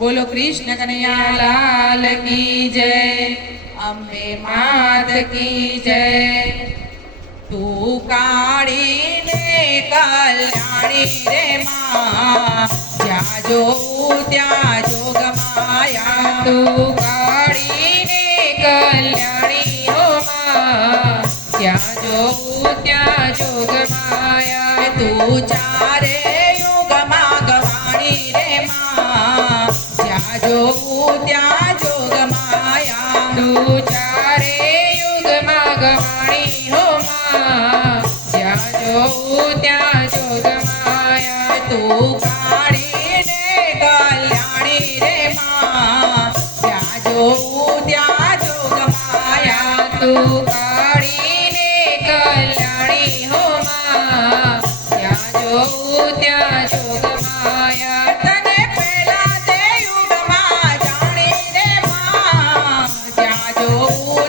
बोलो कृष्ण कन्हैया लाल की जय। अम्बे मात की जय। तू काड़ी ने कल्याणी रे माँ, ज्या जो त्या जोग माया। तू काड़ी ने कल्याणी हो माँ, ज्या जो त्या जोग माया। तू चारे युग मागवाणी रे माँ, ज्या जो त्या जोग माया। तू चारे युग मागवाणी हो माँ, ज्या जो त्या जोग माया। तू काड़ी ने कल्याणी रे माँ, ज्या जो त्या जोग माया। तू काड़ी ने कल्याणी हो माँ, ज्या जो त्या जोग माया। तने पहला ते युग माँ जानी रे माँ, ज्या जो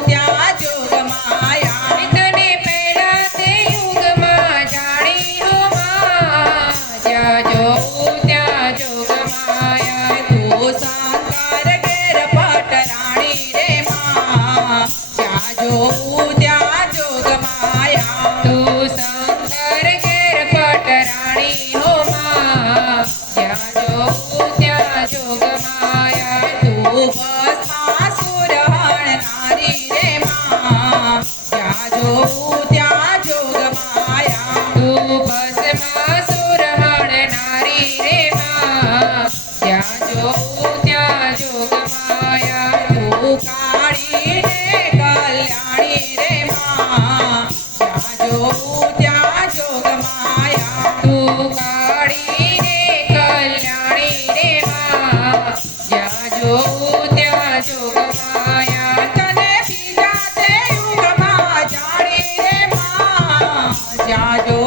त्या जोग माया। तने पहला ते युग माँ जानी हो माँ, ज्या जो त्या जोग माया। तू शंकर घेर पटराणी रे माँ, ज्या जो त्या जोग माया। तू शंकर घेर पटराणी हो माँ, ज्या जो त्या जोग माया। तू भस्मासुर हरणारी रे माँ, ज्या जो त्या जोग माया। तू भस्मासुर हरणारी रे माँ, ज्या जो त्या जोग माया। तू काड़ी ने कल्याणी रे माँ, ज्या जो त्या जोग माया। तू काड़ी ने कल्याणी रे माँ, ज्या जो त्या जोग माया। तने बीजा ते युग माँ जानी रे माँ, ज्या जो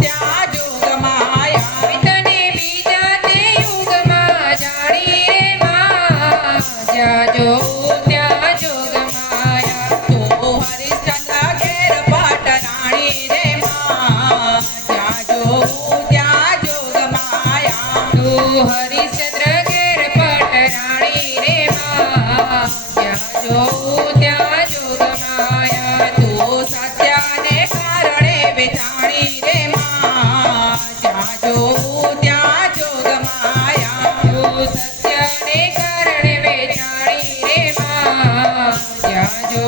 त्या जोग माया। तने बीजा ते युग माँ जानी रे माँ, ज्या जो त्या जोग माया। तो हरिश्चंद्र घेर पटराणी रे माँ, ज्या जो त्या जोग माया। तू हरिश्चंद्र घेर पटराणी रे माँ, ज्या जो त्या जोग माया। तू सत्याने कारणे वेचाणी रे माँ, ज्या जो त्या जोग माया। तू सत्याने कारणे वेचाणी रे माँ, ज्या जो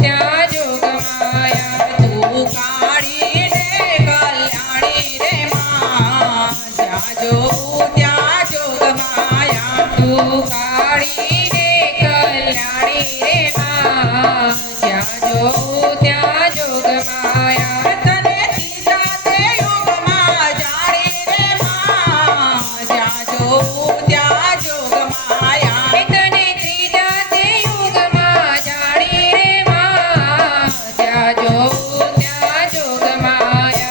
त्या जोग माया। तू काड़ी ने कल्याणी रे माँ, ज्या जो त्या जोग माया। तू काड़ी ने कल्याणी रे माँ, ज्या जो त्या जोग माया। तने तीजा ते युग माँ जानी रे माँ, ज्या जो त्या जोग माया। तने तीजा ते युग माँ जानी रे माँ, ज्या जो त्या जोग माया।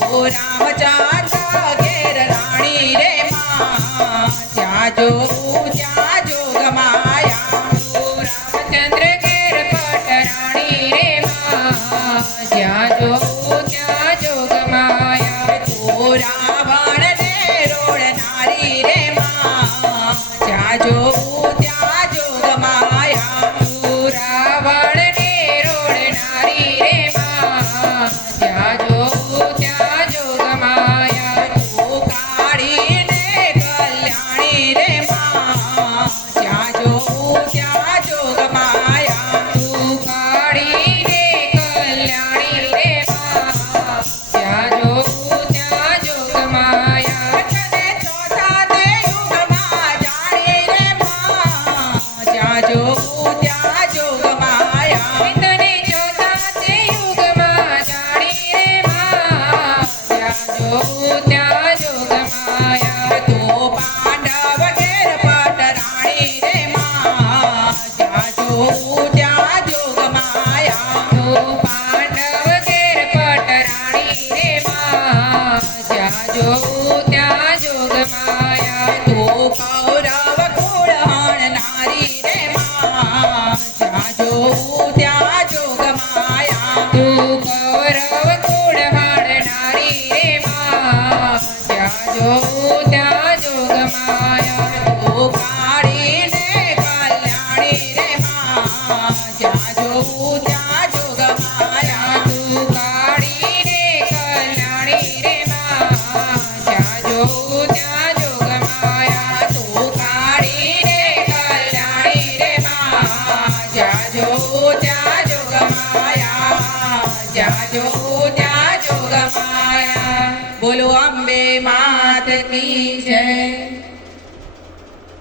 तू रामचंद्र घेर राणी रे माँ, ज्या जो त्या जोग माया। तू रामचंद्र घेर पटराणी रे माँ, ज्या जो त्या जोग माया। तू रावण ने रोडनारी रे माँ, ज्या जो त्या जोग माया। तू रावण ने रोडनारी रे माँ, ज्या जो त्या जोग माया। तू काड़ी ने कल्याणी रे माँ, ત્યાં જો ગમાયા બોલો અંબે માત કી જય